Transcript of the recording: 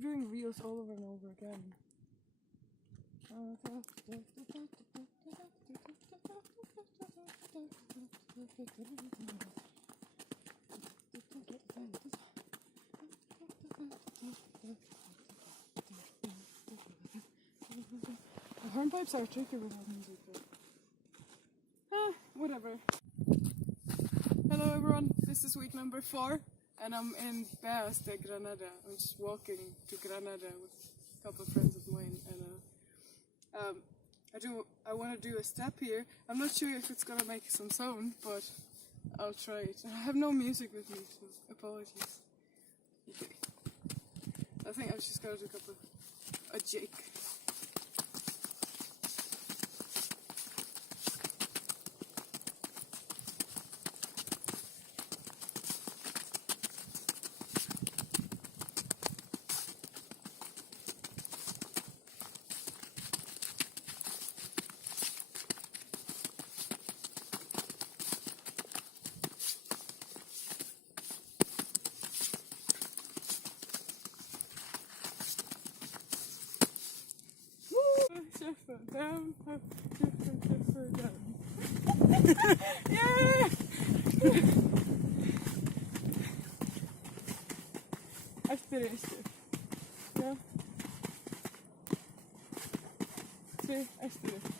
doing reels all over and over again. The hornpipes are tricky without music though. Whatever. Hello everyone, this is week number 4 and I'm in Beas de Granada. I'm just walking to Granada with a couple of friends of mine and I want to do a step here. I'm not sure if it's gonna make some sound, but I'll try it. I have no music with me, so apologies. Okay. I think I've just got to do a jig. Shuffle down, shuffle down. Yeah! Espera. Ja? Sí, espera.